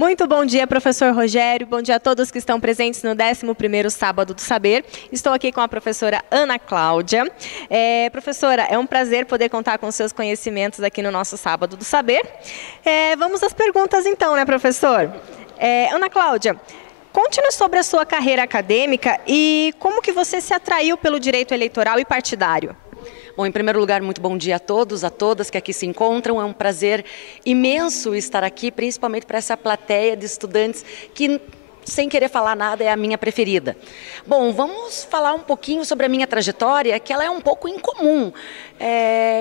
Muito bom dia, professor Rogério. Bom dia a todos que estão presentes no 11º Sábado do Saber. Estou aqui com a professora Ana Cláudia. Professora, é um prazer poder contar com seus conhecimentos aqui no nosso Sábado do Saber. Vamos às perguntas então, né, professor? Ana Cláudia, conte-nos sobre a sua carreira acadêmica e como que você se atraiu pelo direito eleitoral e partidário. Bom, em primeiro lugar, muito bom dia a todos, a todas que aqui se encontram. É um prazer imenso estar aqui, principalmente para essa plateia de estudantes que, sem querer falar nada, é a minha preferida. Bom, vamos falar um pouquinho sobre a minha trajetória, que ela é um pouco incomum.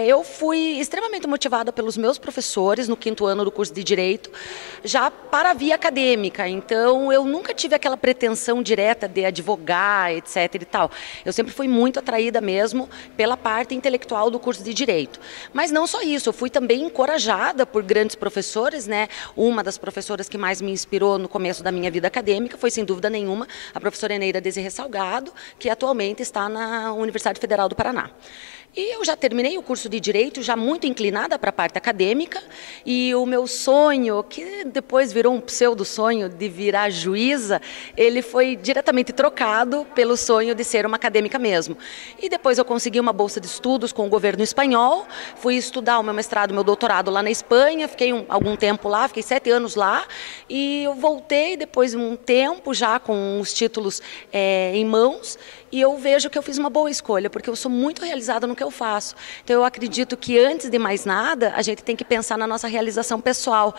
Eu fui extremamente motivada pelos meus professores no 5º ano do curso de Direito, já para a via acadêmica. Então, eu nunca tive aquela pretensão direta de advogar, etc. e tal. Eu sempre fui muito atraída mesmo pela parte intelectual do curso de Direito. Mas não só isso, eu fui também encorajada por grandes professores, né? Uma das professoras que mais me inspirou no começo da minha vida acadêmica foi, sem dúvida nenhuma, a professora Eneida Desirê Salgado, que atualmente está na Universidade Federal do Paraná. E eu já terminei o curso de Direito, já muito inclinada para a parte acadêmica, e o meu sonho, que depois virou um pseudo-sonho de virar juíza, ele foi diretamente trocado pelo sonho de ser uma acadêmica mesmo. E depois eu consegui uma bolsa de estudos com o governo espanhol, fui estudar o meu mestrado, o meu doutorado lá na Espanha, fiquei algum tempo lá, fiquei 7 anos lá, e eu voltei depois de um tempo já com os títulos em mãos, e eu vejo que eu fiz uma boa escolha, porque eu sou muito realizada no que eu faço. Então, eu acredito que, antes de mais nada, a gente tem que pensar na nossa realização pessoal.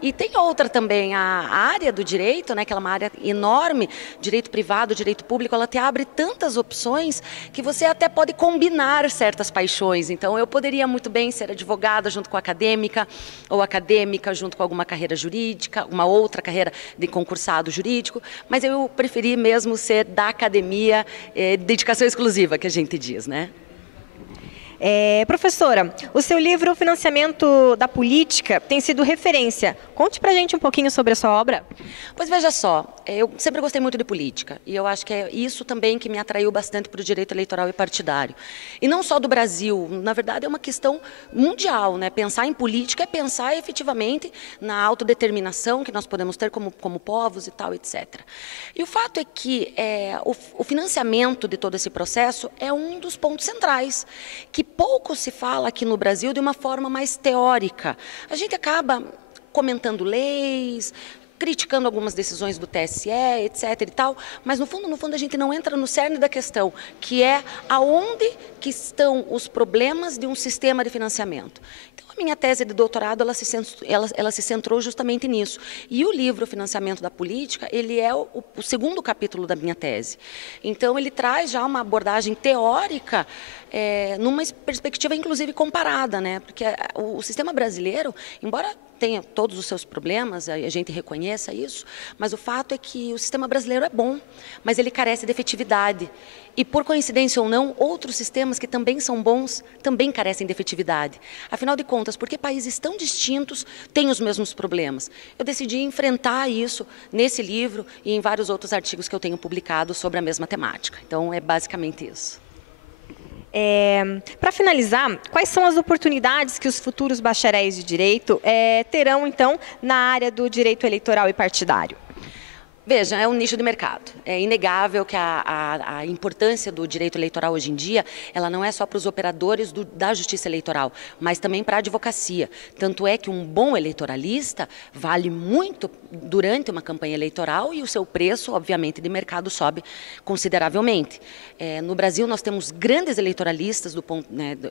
E tem outra também, a área do direito, né, que é uma área enorme, direito privado, direito público, ela te abre tantas opções que você até pode combinar certas paixões. Então, eu poderia muito bem ser advogada junto com a acadêmica, ou acadêmica junto com alguma carreira jurídica, uma outra carreira de concursado jurídico, mas eu preferi mesmo ser da academia, dedicação exclusiva, que a gente diz, né? Professora, o seu livro O Financiamento da Política tem sido referência. Conte pra gente um pouquinho sobre a sua obra. Pois veja só, eu sempre gostei muito de política e eu acho que é isso também que me atraiu bastante para o direito eleitoral e partidário. E não só do Brasil, na verdade é uma questão mundial, né? Pensar em política é pensar efetivamente na autodeterminação que nós podemos ter como povos e tal, etc. E o fato é que o financiamento de todo esse processo é um dos pontos centrais, que pouco se fala aqui no Brasil de uma forma mais teórica. A gente acaba comentando leis, criticando algumas decisões do TSE, etc. e tal, mas no fundo a gente não entra no cerne da questão, que é aonde que estão os problemas de um sistema de financiamento. Então, a minha tese de doutorado, ela se centrou justamente nisso. E o livro Financiamento da Política, ele é o 2º capítulo da minha tese. Então, ele traz já uma abordagem teórica, numa perspectiva, inclusive, comparada, né? Porque o sistema brasileiro, embora tenha todos os seus problemas, a gente reconheça isso, mas o fato é que o sistema brasileiro é bom, mas ele carece de efetividade. E, por coincidência ou não, outros sistemas que também são bons, também carecem de efetividade. Afinal de contas, porque países tão distintos têm os mesmos problemas? Eu decidi enfrentar isso nesse livro e em vários outros artigos que eu tenho publicado sobre a mesma temática. Então, é basicamente isso. Para finalizar, quais são as oportunidades que os futuros bacharéis de Direito terão, então, na área do direito eleitoral e partidário? Veja, é um nicho de mercado. É inegável que a importância do direito eleitoral hoje em dia, ela não é só para os operadores da justiça eleitoral, mas também para a advocacia. Tanto é que um bom eleitoralista vale muito durante uma campanha eleitoral e o seu preço, obviamente, de mercado sobe consideravelmente. No Brasil, nós temos grandes eleitoralistas,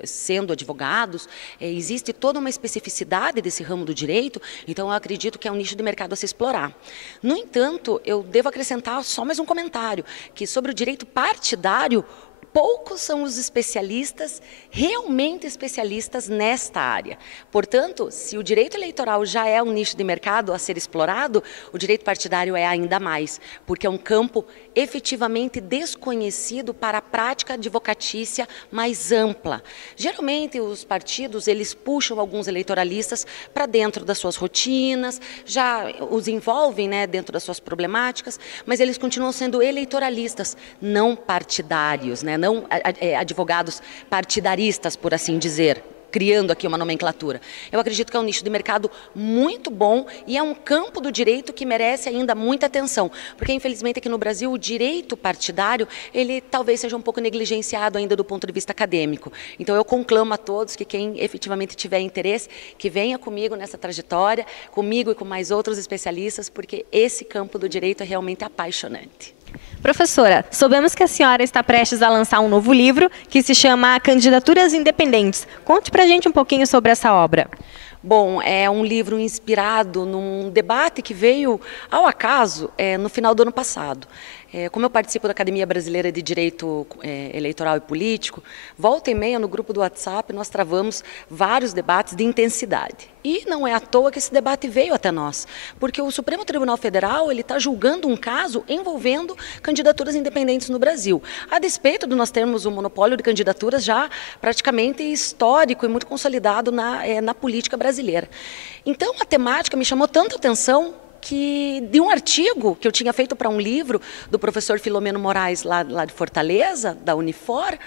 sendo advogados, existe toda uma especificidade desse ramo do direito, então eu acredito que é um nicho de mercado a se explorar. No entanto, eu devo acrescentar só mais um comentário, que sobre o direito partidário, poucos são os especialistas, realmente especialistas nesta área. Portanto, se o direito eleitoral já é um nicho de mercado a ser explorado, o direito partidário é ainda mais, porque é um campo efetivamente desconhecido para a prática advocatícia mais ampla. Geralmente, os partidos, eles puxam alguns eleitoralistas para dentro das suas rotinas, já os envolvem, né, dentro das suas problemáticas, mas eles continuam sendo eleitoralistas, não partidários, né, não advogados partidaristas, por assim dizer. criando aqui uma nomenclatura. Eu acredito que é um nicho de mercado muito bom e é um campo do direito que merece ainda muita atenção, porque infelizmente aqui no Brasil o direito partidário, ele talvez seja um pouco negligenciado ainda do ponto de vista acadêmico. Então eu conclamo a todos que quem efetivamente tiver interesse, que venha comigo nessa trajetória, comigo e com mais outros especialistas, porque esse campo do direito é realmente apaixonante. Professora, soubemos que a senhora está prestes a lançar um novo livro que se chama Candidaturas Independentes. Conte pra gente um pouquinho sobre essa obra. Bom, é um livro inspirado num debate que veio ao acaso no final do ano passado. Como eu participo da Academia Brasileira de Direito Eleitoral e Político, volta e meia no grupo do WhatsApp nós travamos vários debates de intensidade. E não é à toa que esse debate veio até nós, porque o Supremo Tribunal Federal ele está julgando um caso envolvendo candidaturas independentes no Brasil, a despeito de nós termos um monopólio de candidaturas já praticamente histórico e muito consolidado na política brasileira. Então a temática me chamou tanta atenção que de um artigo que eu tinha feito para um livro do professor Filomeno Moraes, lá de Fortaleza, da Unifor,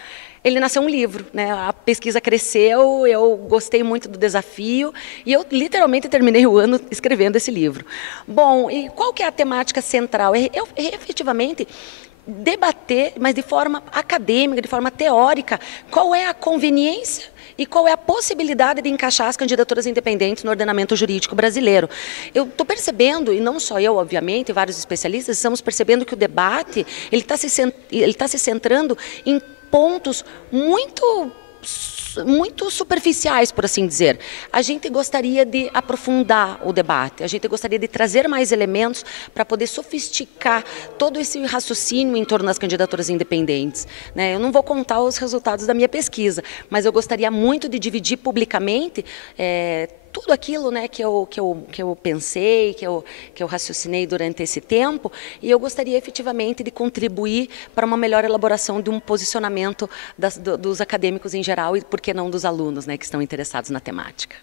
ele nasceu um livro, né? A pesquisa cresceu, eu gostei muito do desafio e eu literalmente terminei o ano escrevendo esse livro. Bom, e qual que é a temática central? Eu efetivamente debater, mas de forma acadêmica, de forma teórica, qual é a conveniência e qual é a possibilidade de encaixar as candidaturas independentes no ordenamento jurídico brasileiro. Eu estou percebendo, e não só eu, obviamente, vários especialistas, estamos percebendo que o debate ele tá se centrando em pontos muito superficiais, por assim dizer. A gente gostaria de aprofundar o debate, a gente gostaria de trazer mais elementos para poder sofisticar todo esse raciocínio em torno das candidaturas independentes, né? Eu não vou contar os resultados da minha pesquisa, mas eu gostaria muito de dividir publicamente tudo aquilo, né, que eu pensei, que eu raciocinei durante esse tempo, e eu gostaria efetivamente de contribuir para uma melhor elaboração de um posicionamento dos acadêmicos em geral e, por que não, dos alunos, né, que estão interessados na temática.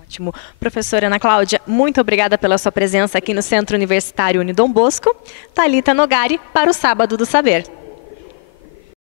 Ótimo. Professora Ana Cláudia, muito obrigada pela sua presença aqui no Centro Universitário Unidom Bosco. Thalita Nogari, para o Sábado do Saber.